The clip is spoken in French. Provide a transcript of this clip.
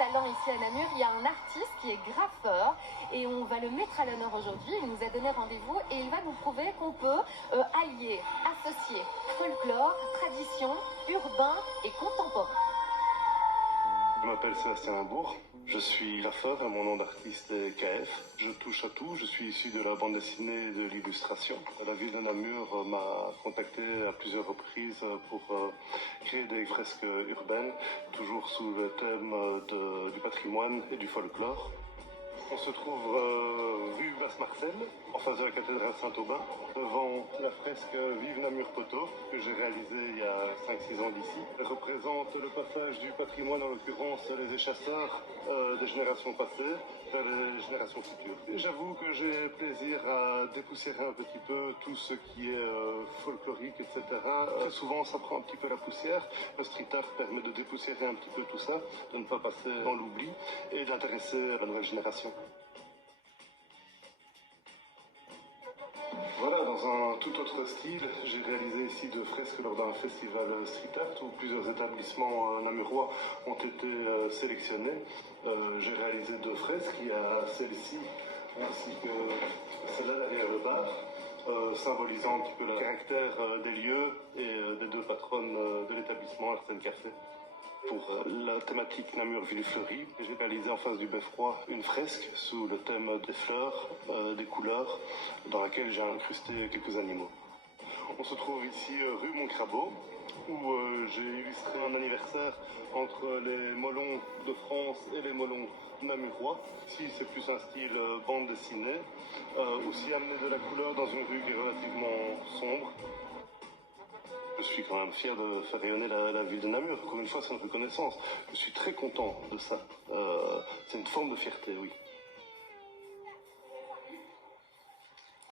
talent ici à Namur. Il y a un artiste qui est graffeur et on va le mettre à l'honneur aujourd'hui. Il nous a donné rendez-vous et il va nous prouver qu'on peut allier, associer folklore, tradition, urbain et contemporain. Je m'appelle Sébastien Limbourg, je suis graffeur et mon nom d'artiste est KF. Je touche à tout, je suis issu de la bande dessinée et de l'illustration. La ville de Namur m'a contacté à plusieurs reprises pour créer des fresques urbaines, toujours sous le thème du patrimoine et du folklore. On se trouve rue Basse-Marcel, en face de la cathédrale Saint-Aubin, devant la fresque Vive Namur Poteau, que j'ai réalisée il y a 5-6 ans d'ici. Elle représente le passage du patrimoine, en l'occurrence les échasseurs des générations passées vers les générations futures. Et j'avoue que j'ai plaisir à dépoussiérer un petit peu tout ce qui est folklorique, etc. Très souvent, ça prend un petit peu la poussière. Le street art permet de dépoussiérer un petit peu tout ça, de ne pas passer dans l'oubli et d'intéresser la nouvelle génération. Voilà, dans un tout autre style, j'ai réalisé ici deux fresques lors d'un festival street art où plusieurs établissements namurois ont été sélectionnés. J'ai réalisé deux fresques, il y a celle-ci ainsi que celle-là derrière le bar, symbolisant un petit peu le caractère des lieux et des deux patronnes de l'établissement, Arsène Café. Pour la thématique Namur Ville Fleurie, j'ai réalisé en face du beffroi une fresque sous le thème des fleurs, des couleurs, dans laquelle j'ai incrusté quelques animaux. On se trouve ici rue Montcrabeau, où j'ai illustré un anniversaire entre les Molons de France et les Molons namurois. Ici, c'est plus un style bande dessinée, aussi amener de la couleur dans une rue qui est relativement sombre. Je suis quand même fier de faire rayonner la ville de Namur. Encore une fois, c'est une reconnaissance. Je suis très content de ça. C'est une forme de fierté, oui.